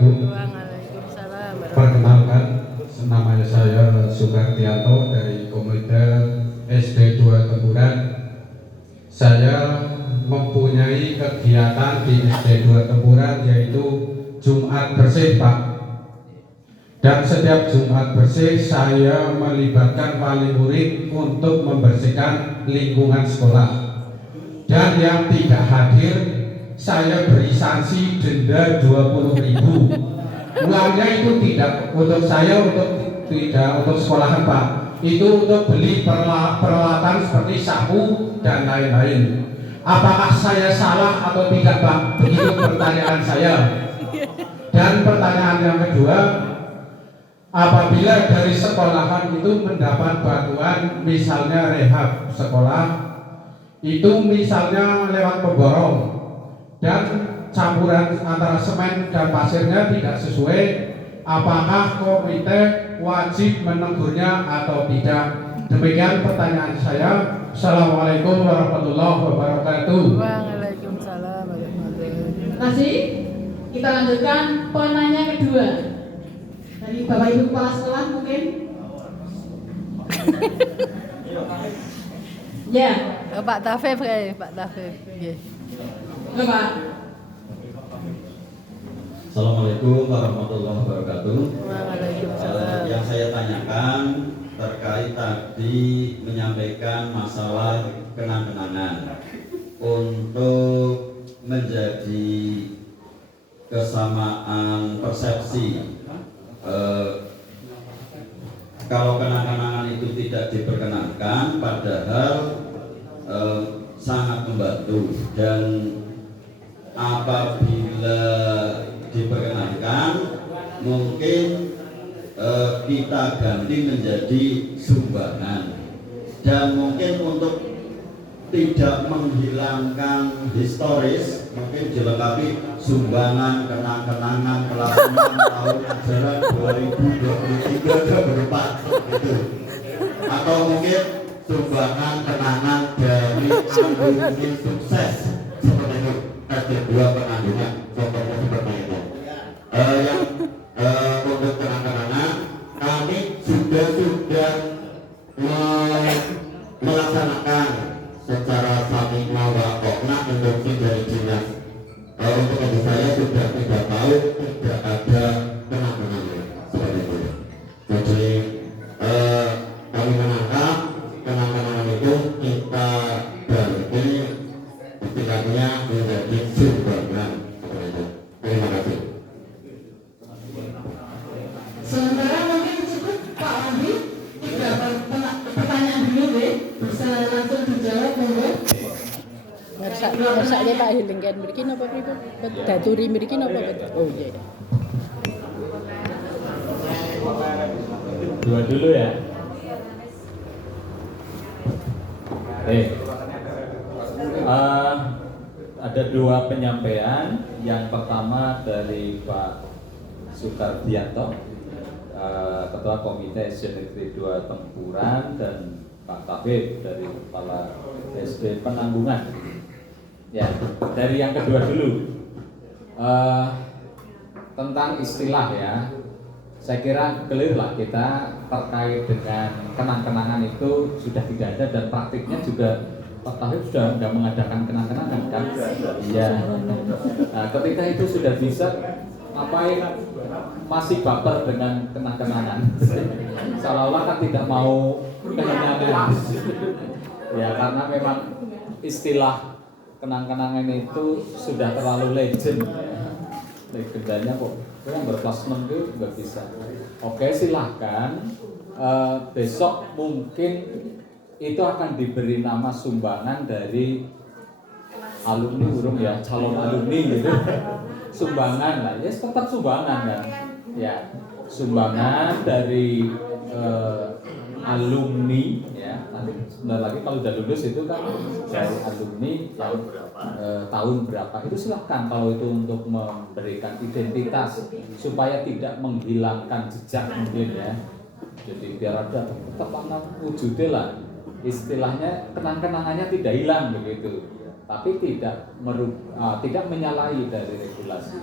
wabarakatuh. Waalaikumsalam. Perkenalkan, nama saya Sukartianto dari Komite SD 2 Tempuran. Saya mempunyai kegiatan di SD 2 Tempuran yaitu Jumat Bersih, Pak. Dan setiap Jumat Bersih saya melibatkan wali murid untuk membersihkan lingkungan sekolah. Dan yang tidak hadir saya beri sanksi denda 20.000. Uangnya itu tidak untuk saya, tidak untuk sekolahan, Pak. Itu untuk beli peralatan seperti sapu dan lain-lain. Apakah saya salah atau tidak, Pak? Begitu pertanyaan saya. Dan pertanyaan yang kedua, apabila dari sekolahan itu mendapat bantuan, misalnya rehab sekolah, itu misalnya lewat pemborong dan campuran antara semen dan pasirnya tidak sesuai, apakah komite wajib menegurnya atau tidak? Demikian pertanyaan saya. Assalamualaikum warahmatullahi wabarakatuh. Waalaikumsalam warahmatullahi wabarakatuh. Terima kasih. Kita lanjutkan penanya kedua dari Bapak Ibu Kepala Sekolah mungkin. Ya, Pak Tafif, Pak Tafif. Nggih. Bapak. Assalamualaikum warahmatullahi wabarakatuh. Waalaikumsalam. Yang saya tanyakan terkait tadi menyampaikan masalah kenang-kenangan untuk menjadi kesamaan persepsi. Kalau kenang-kenangan itu tidak diperkenankan, padahal sangat membantu, dan apabila diperkenankan mungkin kita ganti menjadi sumbangan, dan mungkin untuk tidak menghilangkan historis mungkin dilengkapi sumbangan kenang-kenangan pelaksanaan tahun ajaran 2023-2024 gitu. Atau mungkin sumbangan kenangan dari alumni sukses seperti itu. Ada dua penandungnya, contohnya seperti itu. Yang untuk kenang-kenangan kami sudah melaksanakan secara samikna wa qokna induksi dari dinas. Untuk itu saya sudah tidak tahu, tidak ada kenang-kenangan seperti itu. Jadi kami menangkap kenang-kenangan itu kita ganti istilahnya menjadi sumbangan seperti itu. Terima kasih. Sementara mungkin cukup Pak Wahid, tiga pertanyaan dulu deh, bisa langsung dijawab monggo. Ngersakne Pak Hilengken mriki napa pripun? Daturi mriki napa betul? Oh iya. Dua dulu ya. Ada dua penyampaian. Yang pertama dari Pak Sukartianto, Ketua Komite SD Negeri 2 Tempuran, dan Pak Tafif dari Kepala SD Penanggungan. Ya, dari yang kedua dulu, tentang istilah ya. Saya kira clear lah kita terkait dengan kenang-kenangan itu sudah tidak ada, dan praktiknya juga Pak Tafif sudah tidak mengadakan kenang-kenangan kan? Iya. Nah, ketika itu sudah bisa, ngapain masih baper dengan kenang-kenangan? Seolah-olah kan tidak mau kenang-kenangan. Ya, karena memang istilah kenang-kenangan itu sudah terlalu legend. Legendanya kok yang berkelas 6 itu nggak bisa. Oke, silahkan. Besok mungkin itu akan diberi nama sumbangan dari alumni burung ya, calon alumni gitu. Sumbangan lah, ya tetap sumbangan kan. Ya, sumbangan dari alumni ya. Nanti sebentar lagi kalau udah lulus itu kan dari alumni tahun berapa itu silahkan, kalau itu untuk memberikan identitas supaya tidak menghilangkan jejak mungkin ya. Jadi biar ada tetap wujudnya lah. Istilahnya kenang-kenangannya tidak hilang begitu, tapi tidak menyalahi dari regulasi.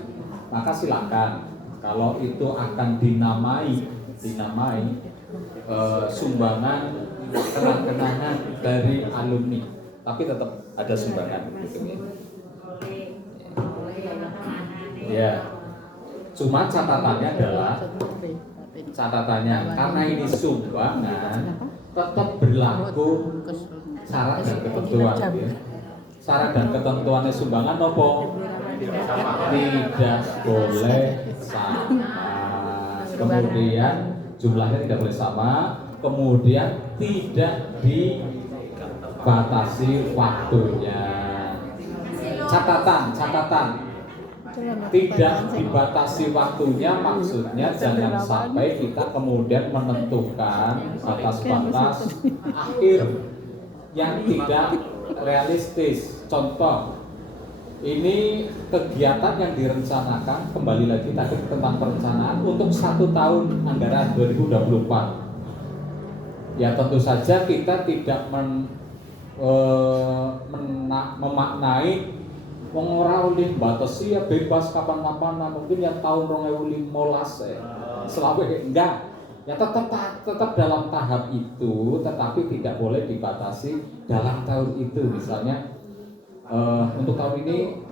Maka silakan kalau itu akan dinamai sumbangan kenang-kenangan dari alumni, tapi tetap ada sumbangan gitu ya. Cuma catatannya adalah karena ini sumbangan tetap berlaku syarat dan ketentuan ya. Syarat dan ketentuannya sumbangan apa? Tidak boleh sama, kemudian jumlahnya tidak boleh sama, kemudian tidak dibatasi waktunya. Catatan tidak dibatasi waktunya, maksudnya jangan sampai kita kemudian menentukan batas-batas akhir yang tidak realistis. Contoh, ini kegiatan yang direncanakan, kembali lagi tadi tentang perencanaan untuk 1 tahun anggaran 2024. Ya tentu saja kita tidak memaknai ora oleh batasi ya bebas kapan-kapan, mungkin yang tahun 2015 selawe enggak. Ya tetap dalam tahap itu, tetapi tidak boleh dibatasi dalam tahun itu. Misalnya untuk tahun ini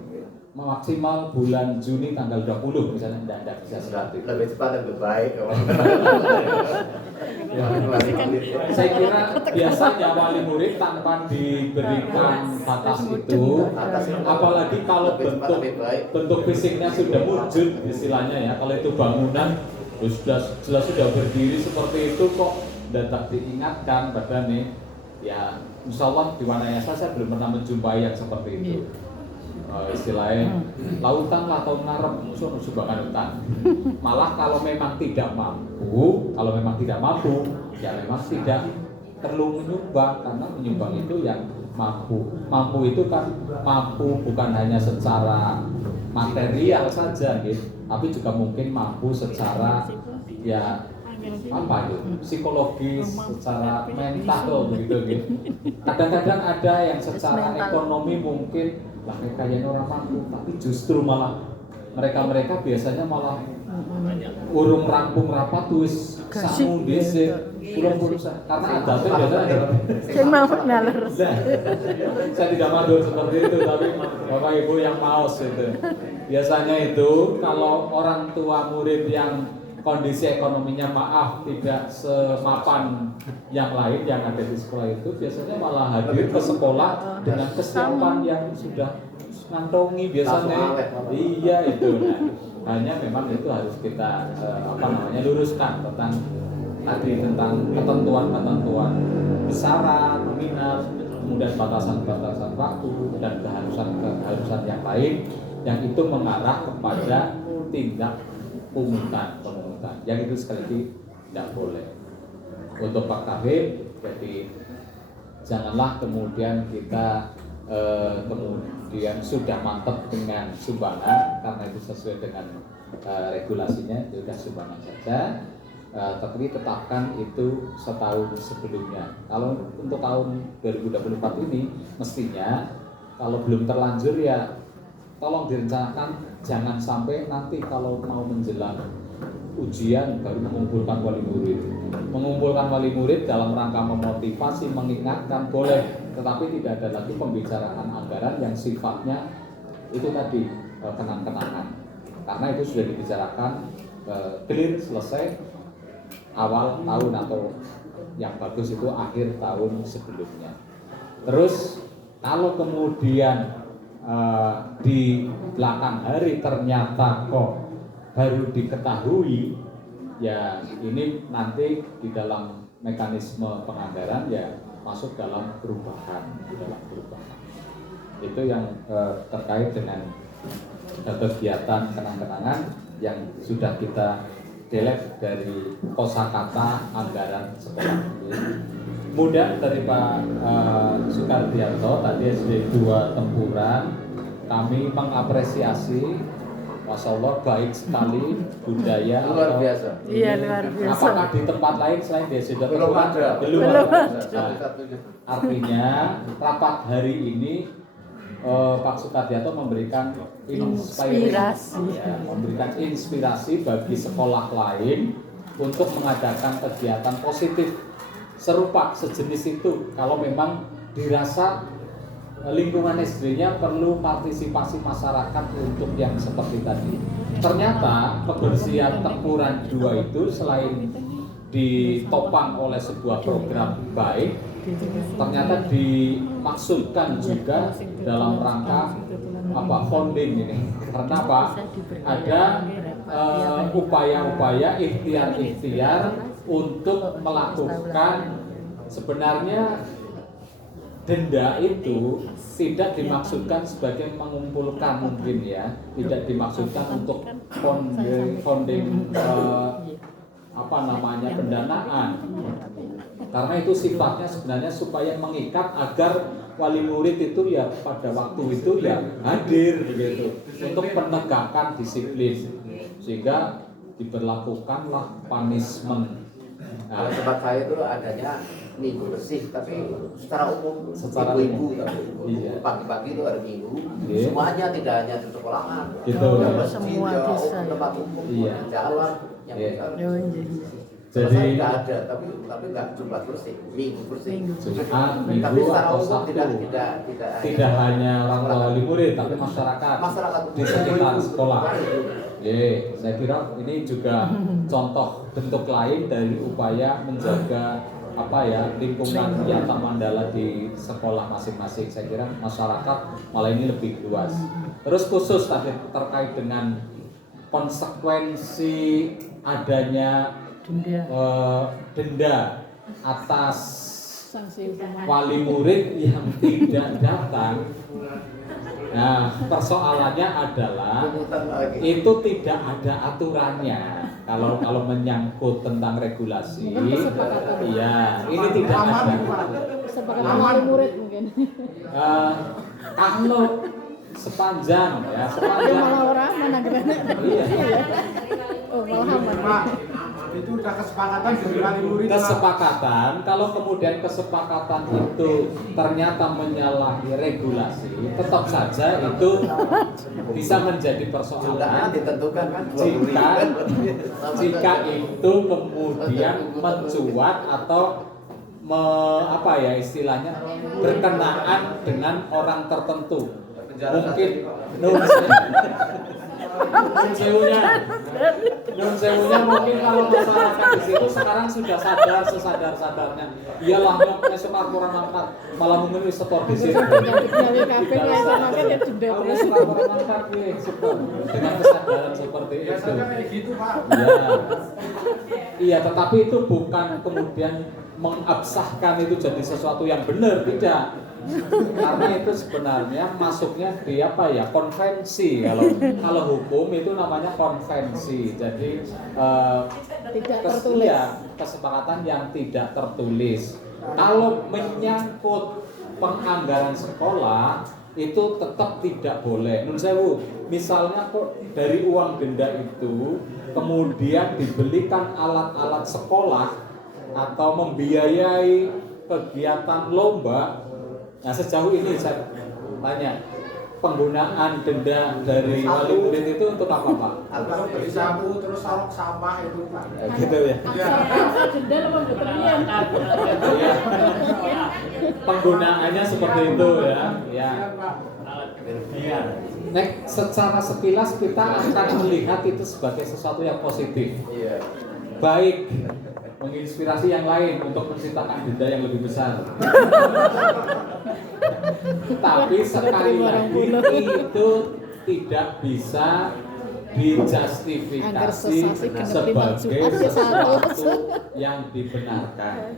maksimal bulan Juni tanggal 20 misalnya, tidak bisa seperti itu. Lebih cepat lebih baik. Ya, saya kira biasanya wali murid tanpa diberikan batas itu, apalagi kalau bentuk fisiknya sudah wujud istilahnya ya, kalau itu bangunan jelas sudah berdiri seperti itu kok tidak diingatkan badannya, ya insya Allah di mana saya belum pernah menjumpai yang seperti itu. Istilahnya lautan lah tahun ngarep musuh sumbangan hutan. Malah kalau memang tidak mampu ya memang tidak perlu menyumbang, karena menyumbang itu yang mampu itu kan mampu bukan hanya secara material saja gitu, tapi juga mungkin mampu secara ya apa itu psikologis, secara mental begitu gitu. Kadang-kadang ada yang secara ekonomi mungkin lah kayaknya orang mampu, tapi justru malah mereka biasanya malah urung rampung rapat tulis samu dese pulang karena adatnya biasanya Sing mau nalar. saya tidak madur seperti itu, tapi bapak ibu yang maos itu biasanya itu kalau orang tua murid yang kondisi ekonominya maaf tidak semapan yang lain yang ada di sekolah itu, biasanya malah hadir ke sekolah dengan kesiapan yang sudah ngantongi biasanya. Iya itu. Nah, hanya memang itu harus kita luruskan tentang ketentuan besaran, nominal, kemudian batasan-batasan waktu dan keharusan yang lain yang itu mengarah kepada tindak pungutan. Yang itu sekali lagi tidak boleh. Untuk Pak Kabid, jadi janganlah kemudian kita kemudian sudah mantap dengan sumbangan, karena itu sesuai dengan regulasinya, itu sudah sumbangan saja. Tapi tetapkan itu setahun sebelumnya. Kalau untuk tahun 2024 ini mestinya kalau belum terlanjur ya tolong direncanakan, jangan sampai nanti kalau mau menjelang ujian baru mengumpulkan wali murid dalam rangka memotivasi, mengingatkan boleh, tetapi tidak ada lagi pembicaraan anggaran yang sifatnya itu tadi kenang-kenangan, karena itu sudah dibicarakan clear, selesai awal tahun atau yang bagus itu akhir tahun sebelumnya. Terus kalau kemudian di belakang hari ternyata kok baru diketahui, ya ini nanti di dalam mekanisme penganggaran ya masuk dalam perubahan. Itu yang terkait dengan kegiatan kenang-kenangan yang sudah kita delete dari kosakata anggaran sekolah. Kemudian dari Pak Sukardianto tadi SD 2 Tempuran, kami mengapresiasi, Masya Allah baik sekali budaya luar biasa. Iya luar biasa. Apakah di tempat lain selain di SD Belum ada. Belum Belum ada. ada. Nah, artinya rapat hari ini Pak Sukardianto memberikan Inspirasi. ya, memberikan inspirasi bagi sekolah lain untuk mengadakan kegiatan positif serupa sejenis itu kalau memang dirasa lingkungan SD-nya perlu partisipasi masyarakat untuk yang seperti tadi. Ternyata kebersihan Tempuran 2 itu selain ditopang oleh sebuah program baik, ternyata dimaksudkan juga dalam rangka founding ini. Karena apa? Ada upaya-upaya ikhtiar-ikhtiar untuk melakukan sebenarnya denda itu tidak dimaksudkan sebagai mengumpulkan mungkin ya, tidak dimaksudkan untuk founding pendanaan, karena itu sifatnya sebenarnya supaya mengikat agar wali murid itu ya pada waktu itu ya hadir gitu untuk penegakan disiplin sehingga diberlakukanlah punishment. Kalau tempat saya itu adanya minggu bersih, tapi secara umum Secara ibu-ibu umum. Iya. pagi-pagi itu hari minggu, Iya. semuanya tidak hanya di sekolahan, Gitu. di masjid, Semua di bisa. tempat umum, Iya. di jalan, yang Iya. besar. Jadi tidak ada, tapi nggak Jumat bersih, minggu bersih. Jumat, Tapi Minggu secara atau umum Sabtu tidak hanya orang tua wali murid tapi masyarakat di sekitar sekolah. Saya kira ini juga contoh bentuk lain dari upaya menjaga lingkungan Yata Mandala di sekolah masing-masing. Saya kira masyarakat malah ini lebih luas. Terus khusus tadi terkait dengan konsekuensi adanya denda atas Sanksi hukuman. wali murid yang tidak datang. Nah, persoalannya adalah Pungutan lagi. itu tidak ada aturannya. Kalau menyangkut tentang regulasi, Mungkin kesepakatan. iya, ini tidak ada. Kesepakatan wali murid mungkin. Kalau sepanjang Ya malah orang mana gimana? Iya. Oh malah aman. Itu udah kesepakatan dari wali murid. Kesepakatan, kalau kemudian kesepakatan itu ternyata menyalahi regulasi, tetap saja itu bisa menjadi Jumlahnya persoalan ditentukan kan jika itu kemudian mencuat atau istilahnya berkenaan dengan orang tertentu. Mungkin nun sewunya mungkin kalau masyarakat di situ sekarang sudah sadar sesadar-sadarnya. Iyalah mau masuk Al-Qur'an angkat malah mungkin wis setor di situ. Nyali kafe nggak sama kan ya denda Kalau terus. masuk Al-Qur'an angkat dengan kesadaran seperti itu. Biasanya kayak gitu, Pak. Iya, tetapi itu bukan kemudian mengabsahkan itu jadi sesuatu yang benar, tidak. Karena itu sebenarnya masuknya di konvensi. Kalau hukum itu namanya konvensi. Jadi Tidak tertulis. kesepakatan yang tidak tertulis. Kalau menyangkut penganggaran sekolah itu tetap tidak boleh. Nun sewu, misalnya kok dari uang denda itu kemudian dibelikan alat-alat sekolah atau membiayai kegiatan lomba. Nah, sejauh ini saya tanya, penggunaan denda dari wali murid itu untuk apa, Pak? Kalau beli sapu terus sorok sampah itu, Pak. Ya, gitu ya. Denda apa berterian? Iya. Penggunaannya seperti itu ya. Ya. Nah, secara sekilas kita akan melihat itu sebagai sesuatu yang positif. Iya. Baik menginspirasi yang lain untuk menciptakan denda yang lebih besar. Tapi sekali lagi itu tidak bisa dijustifikasi sebagai sesuatu yang dibenarkan.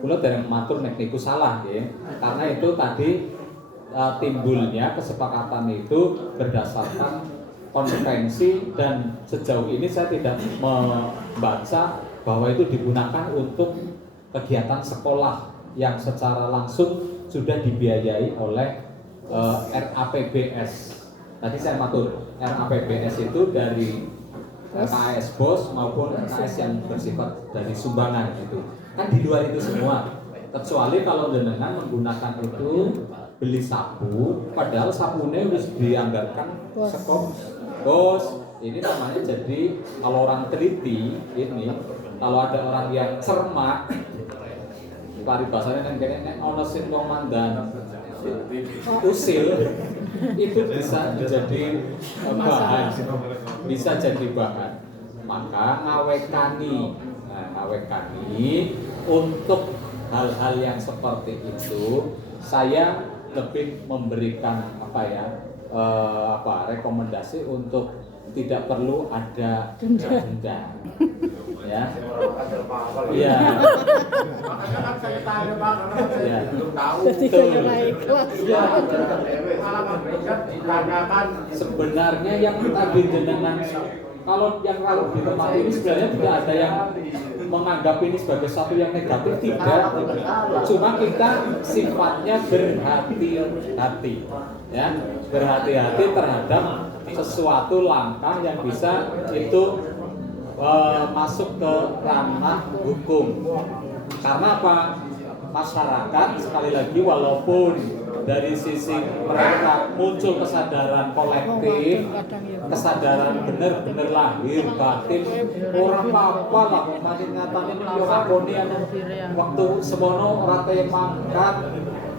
Kula dereng matur nek niku salah ya. Karena itu tadi timbulnya kesepakatan itu berdasarkan konvensi dan sejauh ini saya tidak membaca bahwa itu digunakan untuk kegiatan sekolah yang secara langsung sudah dibiayai oleh RAPBS. Tadi saya matur, RAPBS itu dari KS BOS maupun KS yang bersifat dari sumbangan itu. Kan di luar itu semua. Kecuali kalau jenengan menggunakan itu beli sapu, padahal sapunya harus dianggarkan bos. Ini namanya jadi kalau orang teliti ini, kalau ada orang yang cermat, paribasanya kan kayaknya ono sing komandan usil itu bisa menjadi bahan, bisa jadi bahan. Maka ngawekani untuk hal-hal yang seperti itu saya lebih memberikan rekomendasi untuk tidak perlu ada denda. Ya. Iya. Makanya kan saya tanya Pak, karena saya Iya. belum tahu. Betul. Iya. Pengalaman berat ditanyakan. Sebenarnya yang tadi jenengan kalau di tempat ini sebenarnya tidak ada yang menganggap ini sebagai sesuatu yang negatif, tidak. Cuma kita sifatnya berhati-hati, ya, berhati-hati terhadap sesuatu langkah yang bisa itu masuk ke ranah hukum. Karena apa? Masyarakat sekali lagi walaupun dari sisi mereka muncul kesadaran kolektif, kesadaran benar-benar lahir batin, orang apa lah masih ngatain yo ngakoni waktu semono ora teh mangkat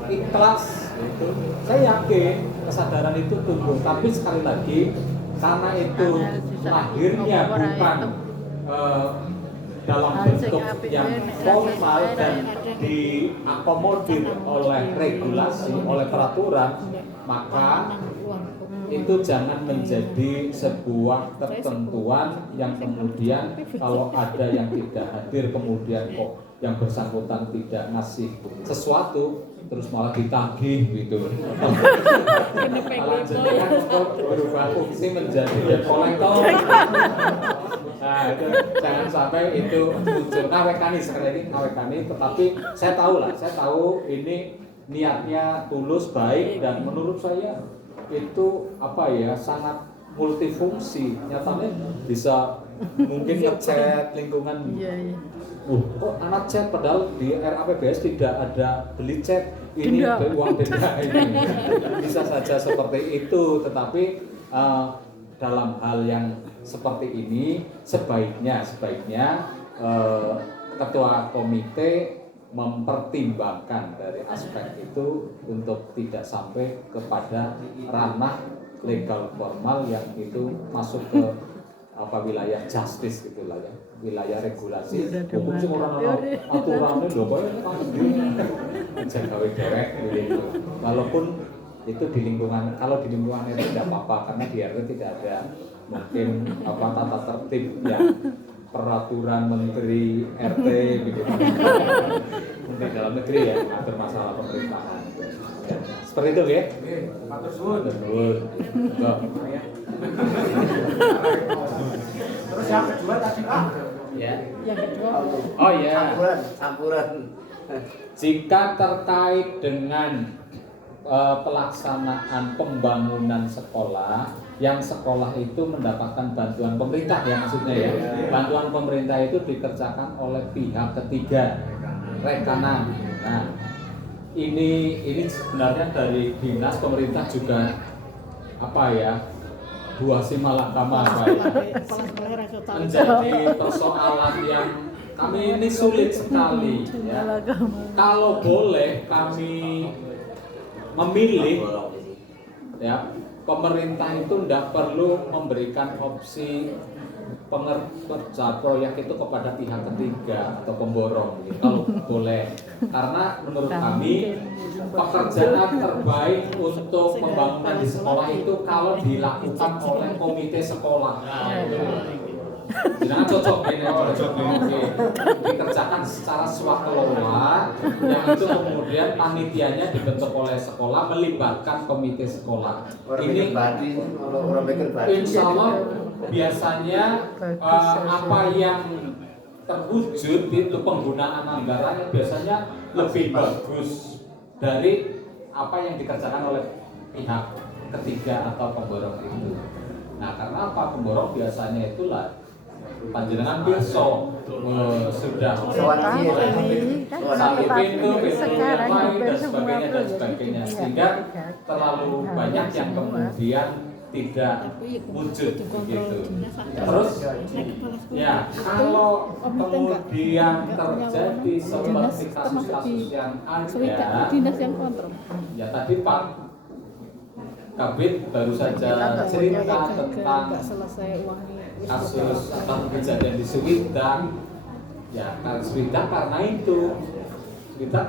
ikhlas itu. Saya yakin kesadaran itu tumbuh, tapi sekali lagi karena itu lahirnya bukan dalam bentuk yang formal dan diakomodir oleh regulasi, oleh peraturan, maka itu jangan menjadi sebuah ketentuan yang kemudian kalau ada yang tidak hadir kemudian kok yang bersangkutan tidak ngasih sesuatu terus malah ditagih gitu. Malah jenengan kok berubah fungsi menjadi debt collector. Nah itu jangan sampai itu muncul. Ngawekani sekali lagi ngawekani, tetapi saya tahu ini niatnya tulus baik dan menurut saya itu sangat multifungsi. Nyatanya bisa mungkin ngecat lingkungan. Kok anak cat padahal di RAPBS tidak ada beli cat ini uang denda ini. Bisa saja seperti itu, tetapi dalam hal yang seperti ini sebaiknya ketua komite mempertimbangkan dari aspek itu untuk tidak sampai kepada ranah legal formal yang itu masuk ke wilayah justice gitulah ya, wilayah regulasi hukum sing ora ono aturane lho kok gawe derek gitu. Walaupun itu di lingkungan, kalau di lingkungan itu tidak apa-apa karena di RT tidak ada mungkin tata tertib yang peraturan menteri RT gitu. Mungkin dalam negeri ya atur masalah pemerintahan. Ya, seperti itu ya. Matur suwun. Terus yang kedua tadi Pak. Ya. Yang kedua. Oh ya. Campuran. Jika terkait dengan pelaksanaan pembangunan sekolah, yang sekolah itu mendapatkan bantuan pemerintah ya maksudnya ya. Bantuan pemerintah itu dikerjakan oleh pihak ketiga, rekanan. Nah, ini sebenarnya dari dinas pemerintah juga buah si malakama menjadi persoalan yang kami ini sulit sekali ya. Kalau boleh kami memilih ya, pemerintah itu tidak perlu memberikan opsi pengerja proyek itu kepada pihak ketiga atau pemborong gitu, kalau boleh, karena menurut kami pekerjaan terbaik untuk pembangunan di sekolah itu kalau dilakukan oleh komite sekolah. Jangan cocok ini, dikerjakan secara swakelola, yang itu kemudian panitianya dibentuk oleh sekolah melibatkan komite sekolah. Ini insya Allah biasanya apa yang terwujud itu penggunaan anggarannya biasanya lebih bagus dari apa yang dikerjakan oleh pihak ketiga atau pemborong itu. Nah, karena apa? Pemborong biasanya itulah panjenengan pirsa sudah Soalnya Salipin itu sekarang hampir dan semua sebagainya dan proyek sebagainya itu sehingga ya, terlalu banyak yang kemudian tidak wujud begitu. Terus ya kalau kemudian terjadi seperti kasus-kasus yang ada, dinas yang kontrol. ya tadi Pak Kabit baru saja cerita tentang Nggak selesai uangnya. kasus atau kejadian di Sweden. Ya, Sweden karena itu Sweden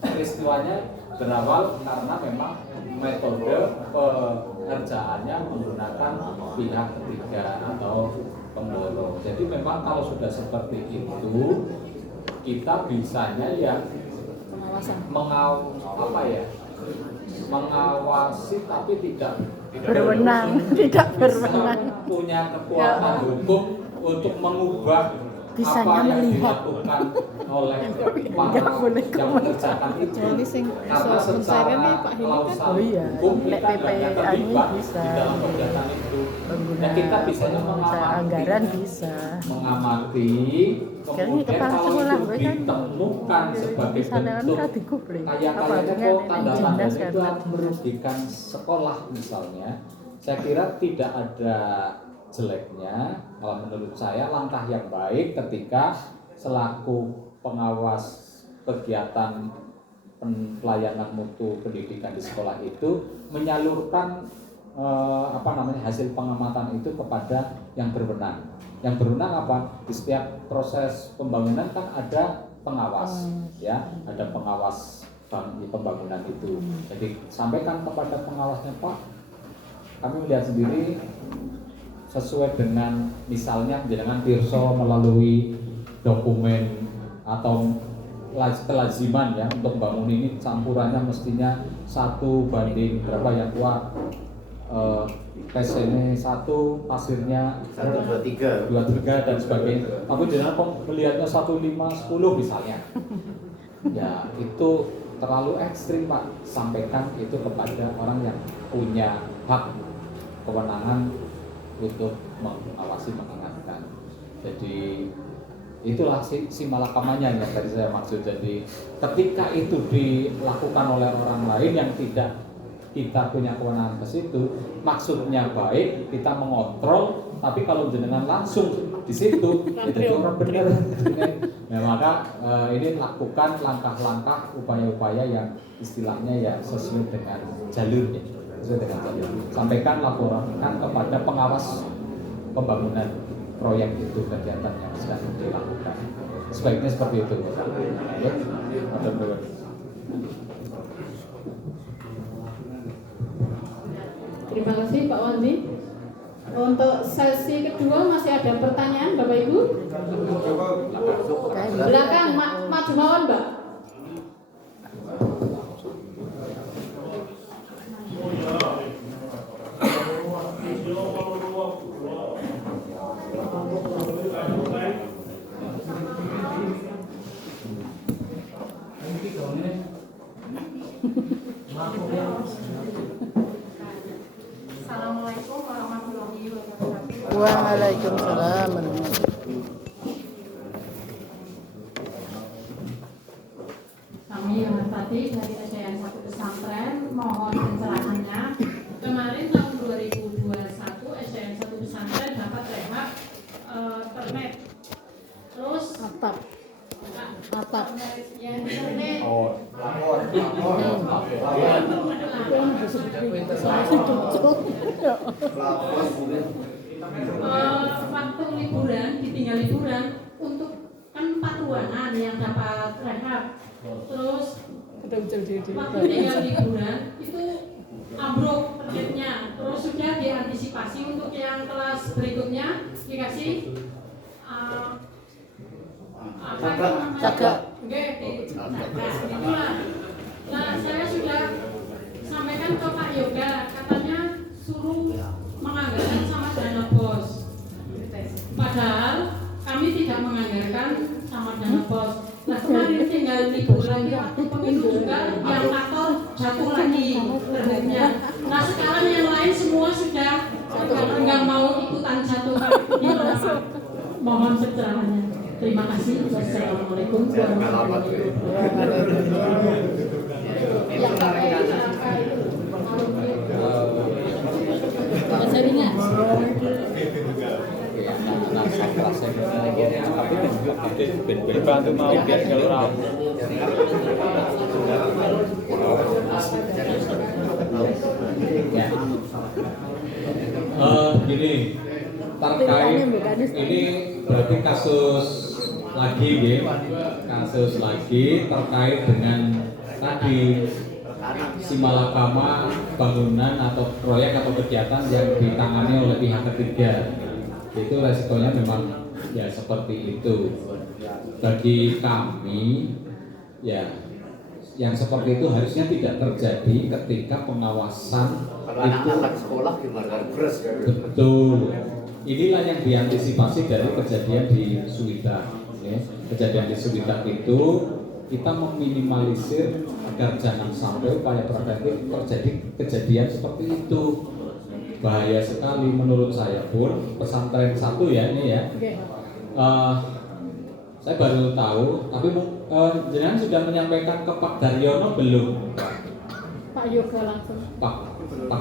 peristiwanya berawal karena memang metode pengerjaannya menggunakan pihak ketiga atau pemborong. Jadi memang kalau sudah seperti itu kita bisanya ya Pengawasan. mengawasi tapi tidak berwenang, tidak berwenang. punya kekuatan hukum untuk mengubah Bisanya apa yang melihat. dilakukan oleh Nggak para boleh yang mengerjakan itu. Kecuali sing Karena iso secara mencari Pak Hini kan. klausal Oh iya, hukum lek kita nggak PPAI terlibat bisa. di dalam kegiatan itu. Pengguna Nah kita bisa anggaran mengamati, bisa. Kayaknya kemudian kepala kalau sekolah itu gue kan ditemukan sebagai misalnya kan bentuk digubli. kayak Apa kayaknya kok tanda dinas tanda itu karena akan merugikan sekolah misalnya, saya kira tidak ada jeleknya kalau menurut saya langkah yang baik ketika selaku pengawas kegiatan pelayanan mutu pendidikan di sekolah itu menyalurkan hasil pengamatan itu kepada yang berwenang. Yang berwenang apa? Di setiap proses pembangunan kan ada pengawas, ya, ada pengawas pembangunan itu. Jadi sampaikan kepada pengawasnya, Pak, kami melihat sendiri sesuai dengan misalnya dengan pirsa melalui dokumen atau kelaziman ya untuk bangun ini campurannya mestinya 1 banding berapa yang kuat, PC-nya 1, pasirnya 1, 2, 3 dan sebagainya. Tapi jangan kok melihatnya 1, 5, 10 misalnya. Ya itu terlalu ekstrim Pak. Sampaikan itu kepada orang yang punya hak kewenangan untuk mengawasi, mengingatkan. Jadi itulah si malakamanya yang tadi saya maksud. Jadi ketika itu dilakukan oleh orang lain yang tidak kita punya kewenangan ke situ, maksudnya baik, kita mengontrol, tapi kalau jenengan langsung di situ, itu benar. Nah maka ini lakukan langkah-langkah, upaya-upaya yang istilahnya ya sesuai dengan jalurnya, sampaikan laporkan kepada pengawas pembangunan proyek itu, kegiatan yang sedang dilakukan. Sebaiknya seperti itu. Ya, ada berapa? Terima kasih Pak Wandi. Untuk sesi kedua masih ada pertanyaan Bapak Ibu? Belakang, maju mawon Mbak. Assalamualaikum warahmatullahi wabarakatuh. Waalaikumsalam. Kami yang hormati dari SDN 1 Pesantren mohon pencerahannya. Kemarin tahun 2021 SDN 1 Pesantren dapat rehab internet. Terus Atap. ya internet. Waktu liburan, ditinggal liburan untuk kan 4 ruangan yang dapat rehab. Terus waktu tinggal liburan itu ambruk pergetnya. Terus sudah diantisipasi untuk yang kelas berikutnya dikasih Jaga. Itulah. Nah, saya sudah sampaikan ke Pak Yoga, katanya suruh menganggarkan sama dana bos. Padahal kami tidak menganggarkan sama dana bos. Nah, kemarin tinggal libur lagi waktu pemilu juga yang aktor jatuh lagi terhadapnya. Nah, sekarang yang lain semua sudah nggak mau ikutan jatuh. Gimana Pak? Mohon pencerahannya. Terima kasih. Wassalamualaikum warahmatullahi wabarakatuh. Yang pakai jaringan. Dibantu mau biar keluar. Gini, terkait ini berarti kasus lagi terkait dengan tadi Simalakama bangunan atau proyek atau kegiatan yang ditangani oleh pihak ketiga. Itu resikonya memang ya seperti itu. Bagi kami ya yang seperti itu harusnya tidak terjadi ketika pengawasan itu anak sekolah gimana beres kan? betul. Inilah yang diantisipasi dari kejadian di Suwita. Ya. Kejadian di Suwita itu kita meminimalisir agar jangan sampai upaya preventif terjadi kejadian seperti itu. Bahaya sekali menurut saya pun pesantren satu ya ini ya. Saya baru tahu, tapi jenengan sudah menyampaikan ke Pak Daryono belum? Pak Yoga langsung. Pak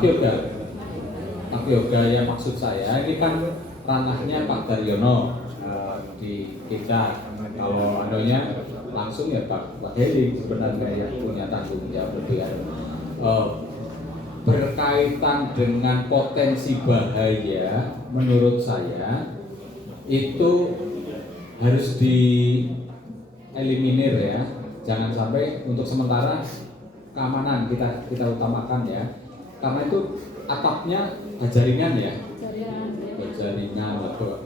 Yoga ya maksud saya ini kan ranahnya Pak Daryono di kita. Kalau anunya langsung ya Pak Heli sebenarnya yang punya tanggung jawab lebih berkaitan dengan potensi bahaya. Menurut saya itu harus dieliminir ya, jangan sampai untuk sementara keamanan kita utamakan ya, karena itu atapnya jaringan ya, jaringan atau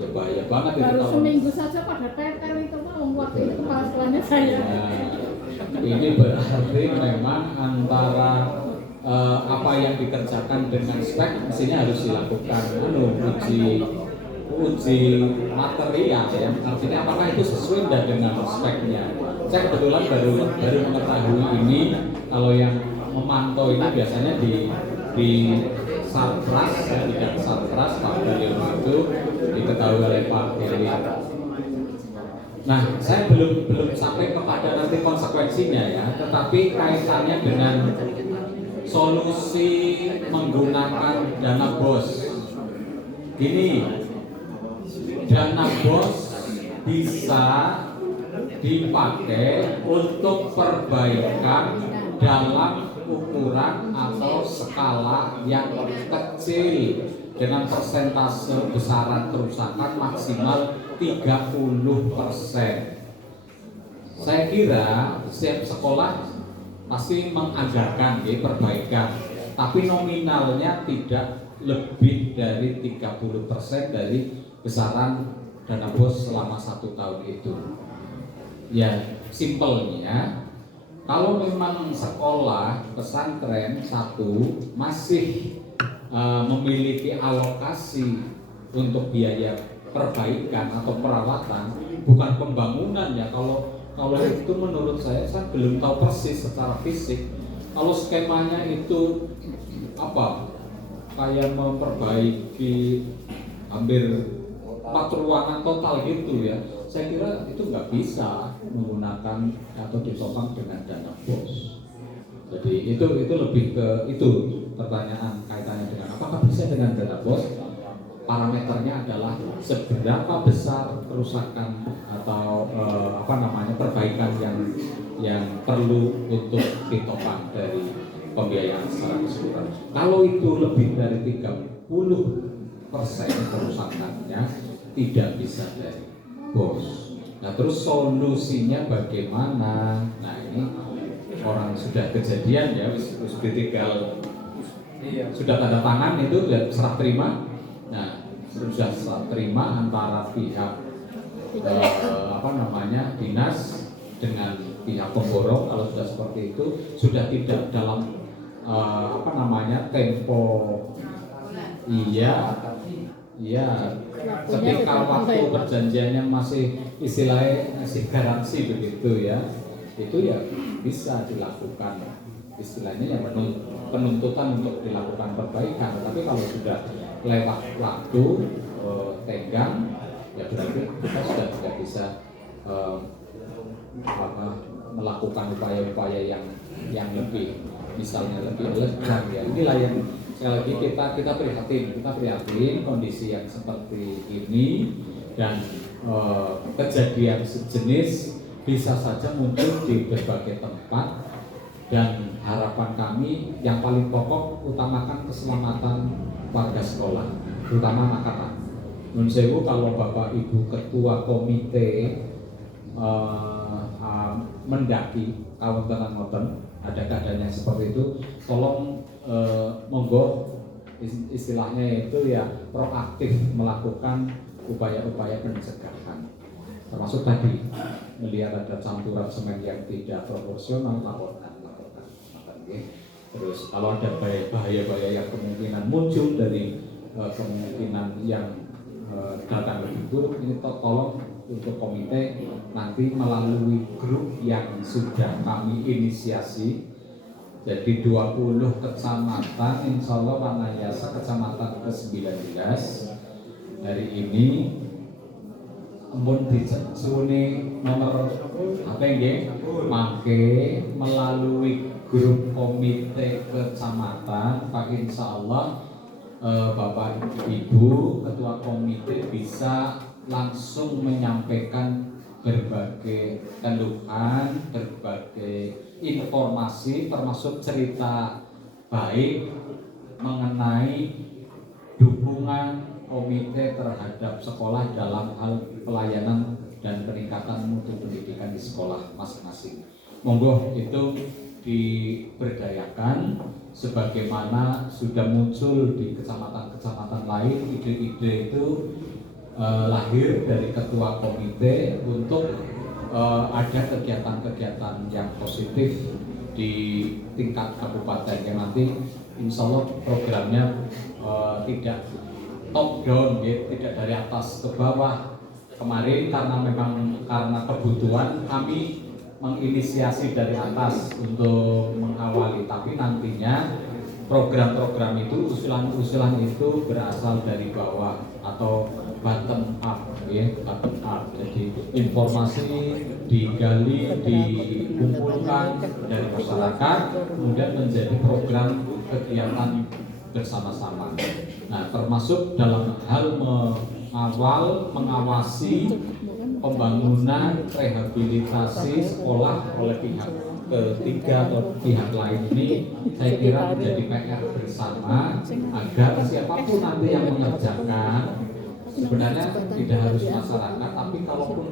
ya bahaya banget itu Baru kalau seminggu saja pada TR itu mau waktu itu kepala sekolahnya saya. Ini berarti memang antara apa yang dikerjakan dengan spek mestinya harus dilakukan uji material ya, artinya apakah itu sesuai dengan speknya. Saya kebetulan baru mengetahui ini. Kalau yang memantau ini biasanya di Satras, tidak Satras Pak Daryono itu diketahui oleh Pak Heli. Nah, saya belum sampai kepada nanti konsekuensinya ya, tetapi kaitannya dengan solusi menggunakan dana BOS. Gini, dana BOS bisa dipakai untuk perbaikan dalam ukuran atau skala yang kecil dengan persentase besaran kerusakan maksimal 30%. Saya kira setiap sekolah pasti menganggarkan perbaikan, tapi nominalnya tidak lebih dari 30% dari besaran dana BOS selama 1 tahun itu. Ya, simpelnya kalau memang sekolah pesantren satu masih memiliki alokasi untuk biaya perbaikan atau perawatan, bukan pembangunan ya. Kalau itu menurut saya belum tahu persis secara fisik. Kalau skemanya itu kayak memperbaiki hampir 4 ruangan total gitu ya, saya kira itu nggak bisa menggunakan atau ditopang dengan dana BOS. Jadi itu lebih ke itu pertanyaan kaitannya dengan apakah bisa dengan dana BOS. Parameternya adalah seberapa besar kerusakan atau perbaikan yang perlu untuk ditopang dari pembiayaan secara keseluruhan. Kalau itu lebih dari 30% kerusakannya tidak bisa dari BOS. Nah terus solusinya bagaimana? Nah ini orang sudah kejadian ya, ditinggal sudah tanda tangan itu serah terima. Nah sudah serah terima antara pihak dinas dengan pihak pemborong. Kalau sudah seperti itu sudah tidak dalam tempo ketika waktu perjanjiannya masih istilahnya garansi begitu ya, itu ya bisa dilakukan istilahnya yang penuntutan untuk dilakukan perbaikan. Tapi kalau sudah lewat waktu tenggang ya berarti kita sudah tidak bisa melakukan upaya-upaya yang lebih, misalnya lebih elegan ya. Inilah yang sekali lagi kita prihatin kondisi yang seperti ini, dan kejadian sejenis bisa saja muncul di berbagai tempat, dan harapan kami yang paling pokok utamakan keselamatan warga sekolah, terutama anak-anak. Nun sewu kalau Bapak Ibu Ketua Komite mendaki kawan-kawan ngoten ada keadaannya seperti itu, tolong monggo istilahnya itu ya proaktif melakukan upaya-upaya pencegahan, termasuk tadi melihat ada campuran semen yang tidak proporsional, laporkan. Terus kalau ada bahaya-bahaya yang kemungkinan muncul dari kemungkinan yang datang lebih buruk, ini tolong untuk komite nanti melalui grup yang sudah kami inisiasi. Jadi 20 kecamatan, insya Allah Wanayasa kecamatan ke-19 hari ini ampun dicuni nomor apa nggih mangke melalui grup komite kecamatan, Pak insya Allah Bapak Ibu Ketua Komite bisa langsung menyampaikan berbagai keluhan, berbagai informasi, termasuk cerita baik mengenai dukungan komite terhadap sekolah dalam hal pelayanan dan peningkatan mutu pendidikan di sekolah masing-masing. Monggo itu diberdayakan, sebagaimana sudah muncul di kecamatan-kecamatan lain, ide-ide itu lahir dari ketua komite untuk ada kegiatan-kegiatan yang positif di tingkat kabupaten yang nanti insya Allah programnya tidak top down, ya, tidak dari atas ke bawah. Kemarin karena kebutuhan kami menginisiasi dari atas untuk mengawali, tapi nantinya program-program itu, usulan-usulan itu berasal dari bawah atau bottom up, ya, bottom up. Jadi informasi digali, dikumpulkan dari masyarakat, kemudian menjadi program kegiatan bersama-sama. Nah, termasuk dalam hal mengawasi pembangunan rehabilitasi sekolah oleh pihak ketiga atau pihak lain ini, saya kira menjadi PR bersama agar siapapun nanti yang mengerjakan, sebenarnya tidak harus masyarakat, tapi kalaupun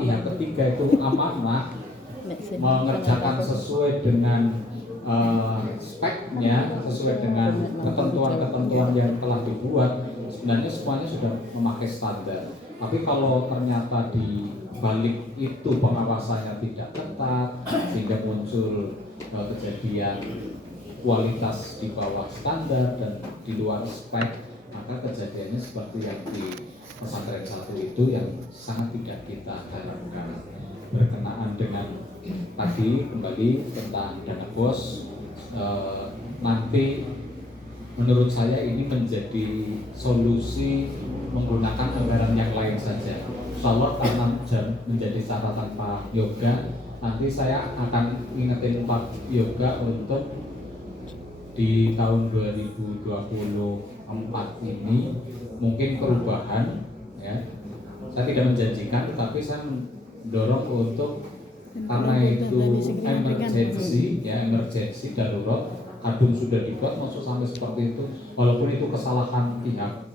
pihak ketiga itu amanah mengerjakan sesuai dengan speknya, sesuai dengan ketentuan-ketentuan yang telah dibuat, sebenarnya semuanya sudah memakai standar. Tapi kalau ternyata di balik itu pengawasannya tidak ketat, sehingga muncul kejadian kualitas di bawah standar dan di luar spek, maka kejadiannya seperti yang di pesantren satu itu yang sangat tidak kita harapkan. Berkenaan dengan tadi kembali tentang dana BOS, nanti menurut saya ini menjadi solusi menggunakan anggaran yang lain saja. Insyaallah karena menjadi catatan Pak Yoga, nanti saya akan ingetin Pak Yoga untuk di tahun 2024 ini mungkin perubahan, ya. Saya tidak menjanjikan, tapi saya mendorong untuk, karena itu emergency, ya, emergency darurat, kadung sudah dibuat, maksud sampai seperti itu, walaupun itu kesalahan pihak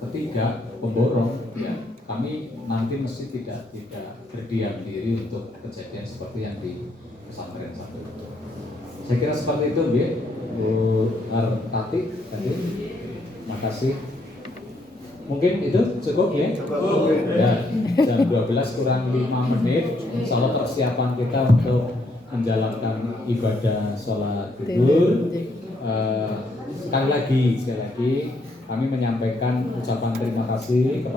ketiga pemborong, ya, kami nanti mesti tidak berdiam diri untuk kejadian seperti yang di pesantren satu itu. Saya kira seperti itu, Bu Artati tadi. Makasih. Mungkin itu cukup, ya? Cukup. Ya, jam 12 kurang 5 menit. Insya Allah persiapan kita untuk menjalankan ibadah sholat Zuhur. Sekali lagi kami menyampaikan ucapan terima kasih kepada